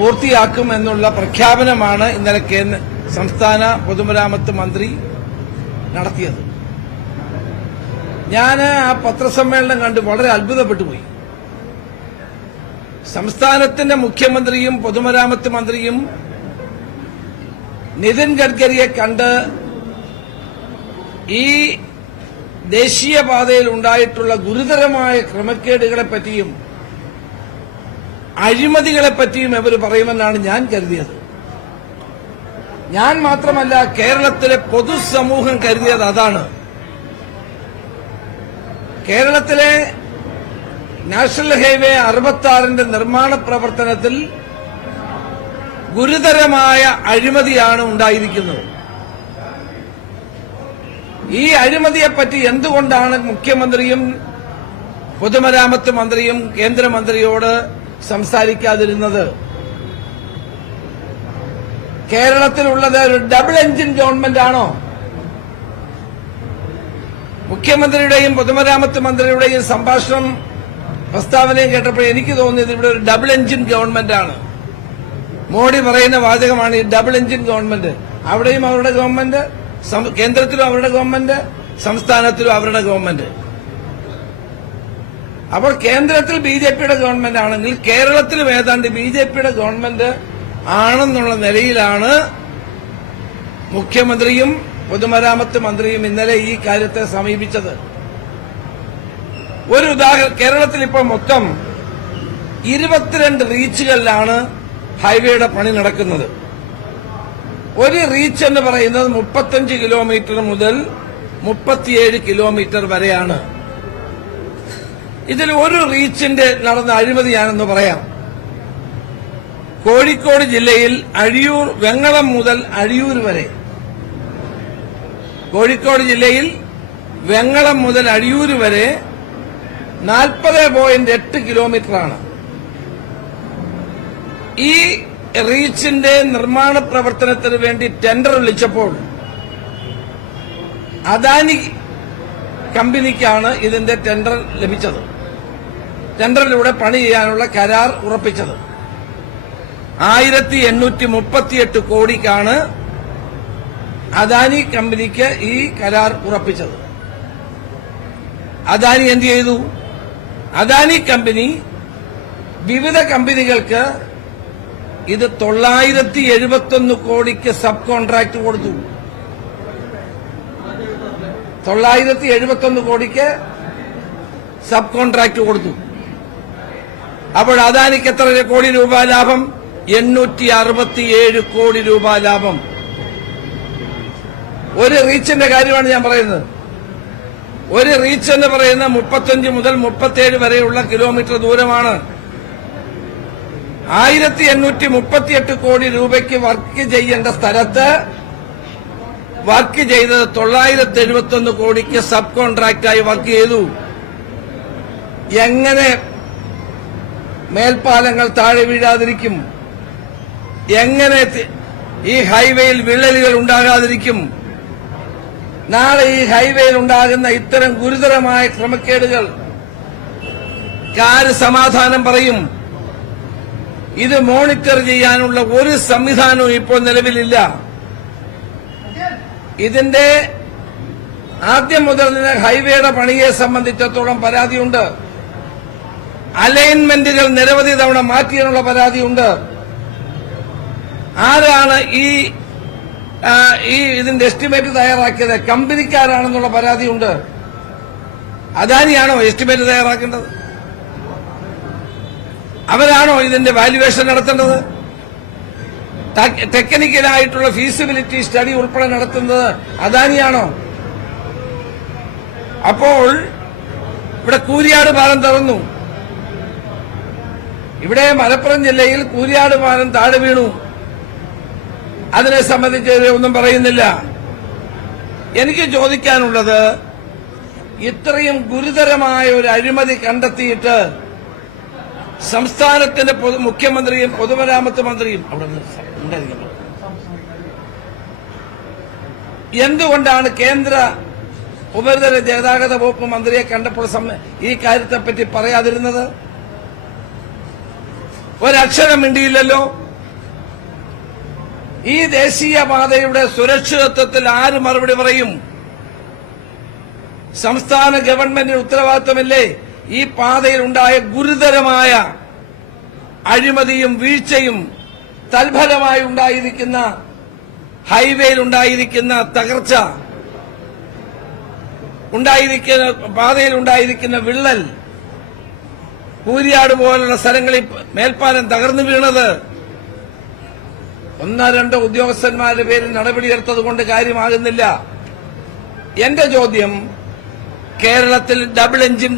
പൂർത്തിയാക്കുമെന്നുള്ള പ്രഖ്യാപനമാണ് ഇന്നലെ സംസ്ഥാന പൊതുമരാമത്ത് മന്ത്രി നടത്തിയത്. ഞാൻ ആ പത്രസമ്മേളനം കണ്ട് വളരെ അത്ഭുതപ്പെട്ടുപോയി. സംസ്ഥാനത്തിന്റെ മുഖ്യമന്ത്രിയും പൊതുമരാമത്ത് മന്ത്രിയും നിതിൻ ഗഡ്കരിയെ കണ്ട് ഈ ദേശീയപാതയിൽ ഉണ്ടായിട്ടുള്ള ഗുരുതരമായ ക്രമക്കേടുകളെപ്പറ്റിയും അഴിമതികളെപ്പറ്റിയും ഇവർ പറയുമെന്നാണ് ഞാൻ കരുതിയത്. ഞാൻ മാത്രമല്ല, കേരളത്തിലെ പൊതുസമൂഹം കരുതിയത് അതാണ്. കേരളത്തിലെ നാഷണൽ ഹൈവേ 66ന്റെ നിർമ്മാണ പ്രവർത്തനത്തിൽ ഗുരുതരമായ അഴിമതിയാണ് ഉണ്ടായിരിക്കുന്നത്. ഈ അഴിമതിയെപ്പറ്റി എന്തുകൊണ്ടാണ് മുഖ്യമന്ത്രിയും പൊതുമരാമത്ത് മന്ത്രിയും കേന്ദ്രമന്ത്രിയോട് സംസാരിക്കാതിരുന്നത്? കേരളത്തിലുള്ളത് ഒരു ഡബിൾ എഞ്ചിൻ ഗവൺമെന്റ് ആണോ? മുഖ്യമന്ത്രിയുടെയും പൊതുമരാമത്ത് മന്ത്രിയുടെയും സംഭാഷണം പ്രസ്താവനയും കേട്ടപ്പോൾ എനിക്ക് തോന്നിയത് ഇവിടെ ഒരു ഡബിൾ എഞ്ചിൻ ഗവൺമെന്റ് ആണ്. മോഡി പറയുന്ന വാചകമാണ് ഈ ഡബിൾ എഞ്ചിൻ ഗവൺമെന്റ്. അവിടെയും അവരുടെ ഗവൺമെന്റ്, കേന്ദ്രത്തിലും അവരുടെ ഗവൺമെന്റ്, സംസ്ഥാനത്തിലും അവരുടെ ഗവൺമെന്റ്. അപ്പോൾ കേന്ദ്രത്തിൽ ബിജെപിയുടെ ഗവൺമെന്റ് ആണെങ്കിൽ കേരളത്തിലും ഏതാണ്ട് ബിജെപിയുടെ ഗവൺമെന്റ് ആണെന്നുള്ള നിലയിലാണ് മുഖ്യമന്ത്രിയും പൊതുമരാമത്ത് മന്ത്രിയും ഇന്നലെ ഈ കാര്യത്തെ സമീപിച്ചത്. ഒരു ഉദാഹരണം, കേരളത്തിൽ ഇപ്പോൾ മൊത്തം 22 റീച്ചുകളിലാണ് ഹൈവേയുടെ പണി നടക്കുന്നത്. ഒരു റീച്ച് എന്ന് പറയുന്നത് 35 കിലോമീറ്റർ മുതൽ 37 കിലോമീറ്റർ വരെയാണ്. ഇതിൽ ഒരു റീച്ചിന്റെ നടന്ന അഴിമതിയാണെന്ന് പറയാം. കോഴിക്കോട് ജില്ലയിൽ അഴിയൂർ, വെങ്ങളം മുതൽ അഴിയൂർ വരെ, കോഴിക്കോട് ജില്ലയിൽ വെങ്ങളം മുതൽ അഴിയൂർ വരെ 40.8 കിലോമീറ്ററാണ്. ഈ റീച്ചിന്റെ നിർമ്മാണ പ്രവർത്തനത്തിന് വേണ്ടി ടെൻഡർ വിളിച്ചപ്പോൾ അദാനി കമ്പനിക്കാണ് ഇതിന്റെ ടെൻഡർ ലഭിച്ചത്. ടെൻഡറിലൂടെ പണി ചെയ്യാനുള്ള കരാർ ഉറപ്പിച്ചത് 1838 കോടിക്കാണ് അദാനി കമ്പനിക്ക് ഈ കരാർ ഉറപ്പിച്ചത്. അദാനി എന്ത് ചെയ്തു? അദാനി കമ്പനി വിവിധ കമ്പനികൾക്ക് ഇത് 971 കോടിക്ക് സബ് കോൺട്രാക്ട് കൊടുത്തു. 971 കോടിക്ക് സബ് കോൺട്രാക്ട് കൊടുത്തു. അപ്പോൾ അദാനിക്ക് എത്ര കോടി രൂപ ലാഭം? 867 കോടി രൂപ ലാഭം. ഒരു റീച്ചിന്റെ കാര്യമാണ് ഞാൻ പറയുന്നത്. ഒരു റീച്ച് എന്ന് പറയുന്ന 35 മുതൽ 37 വരെയുള്ള കിലോമീറ്റർ ദൂരമാണ്. 1838 കോടി രൂപയ്ക്ക് വർക്ക് ചെയ്യേണ്ട സ്ഥലത്ത് വർക്ക് ചെയ്തത് 971 കോടിക്ക് സബ് കോൺട്രാക്റ്റായി വർക്ക് ചെയ്തു. എങ്ങനെ മേൽപ്പാലങ്ങൾ താഴെ വീഴാതിരിക്കും? എങ്ങനെ ഈ ഹൈവേയിൽ വിള്ളലുകൾ ഉണ്ടാകാതിരിക്കും? നാളെ ഈ ഹൈവേയിൽ ഉണ്ടാകുന്ന ഇത്തരം ഗുരുതരമായ ക്രമക്കേടുകൾ ആര് സമാധാനം പറയും? ഇത് മോണിറ്റർ ചെയ്യാനുള്ള ഒരു സംവിധാനവും ഇപ്പോൾ നിലവിലില്ല. ഇതിന്റെ ആദ്യം മുതൽ തന്നെ ഹൈവേയുടെ പണിയെ സംബന്ധിച്ചിടത്തോളം പരാതിയുണ്ട്. അലൈൻമെന്റുകൾ നിരവധി തവണ മാറ്റിയതിനുള്ള പരാതിയുണ്ട്. ആരാണ് ഇതിന്റെ എസ്റ്റിമേറ്റ് തയ്യാറാക്കിയത്? കമ്പനിക്കാരാണെന്നുള്ള പരാതിയുണ്ട്. അദാനിയാണോ എസ്റ്റിമേറ്റ് തയ്യാറാക്കേണ്ടത്? അവരാണോ ഇതിന്റെ വാല്യുവേഷൻ നടത്തേണ്ടത്? ടെക്നിക്കലായിട്ടുള്ള ഫീസിബിലിറ്റി സ്റ്റഡി ഉൾപ്പെടെ നടത്തുന്നത് അദാനിയാണോ? അപ്പോൾ ഇവിടെ കൂരിയാട് പാലം തുറന്നു. ഇവിടെ മലപ്പുറം ജില്ലയിൽ കൂരിയാട് പാലം താഴെ വീണു. അതിനെ സംബന്ധിച്ച് ഒന്നും പറയുന്നില്ല. എനിക്ക് ചോദിക്കാനുള്ളത്, ഇത്രയും ഗുരുതരമായ ഒരു അഴിമതി കണ്ടെത്തിയിട്ട് സംസ്ഥാനത്തിന്റെ മുഖ്യമന്ത്രിയും പൊതുമരാമത്ത് മന്ത്രിയും അവിടെ എന്തുകൊണ്ടാണ് കേന്ദ്ര ഉപരിതല ഗതാഗത വകുപ്പ് മന്ത്രിയെ കണ്ടപ്പോൾ ഈ കാര്യത്തെപ്പറ്റി പറയാതിരുന്നത്? ഒരക്ഷരം മിണ്ടിയില്ലല്ലോ. ഈ ദേശീയപാതയുടെ സുരക്ഷിതത്വത്തിൽ ആര് മറുപടി പറയും? സംസ്ഥാന ഗവൺമെന്റിന് ഉത്തരവാദിത്തമില്ലേ? ഈ പാതയിൽ ഉണ്ടായ ഗുരുതരമായ അഴിമതിയും വീഴ്ചയും തൽഫലമായി ഉണ്ടായിരിക്കുന്ന ഹൈവേയിൽ ഉണ്ടായിരിക്കുന്ന തകർച്ച, പാതയിൽ ഉണ്ടായിരിക്കുന്ന വിള്ളൽ, കൂരിയാട് പോലുള്ള സ്ഥലങ്ങളിൽ മേൽപ്പാലം തകർന്നു വീണത്, ഒന്നോ രണ്ടോ ഉദ്യോഗസ്ഥന്മാരുടെ പേരിൽ നടപടിയെടുത്തത് കൊണ്ട് കാര്യമാകുന്നില്ല. എന്റെ ചോദ്യം, കേരളത്തിൽ ഡബിൾ എഞ്ചിൻ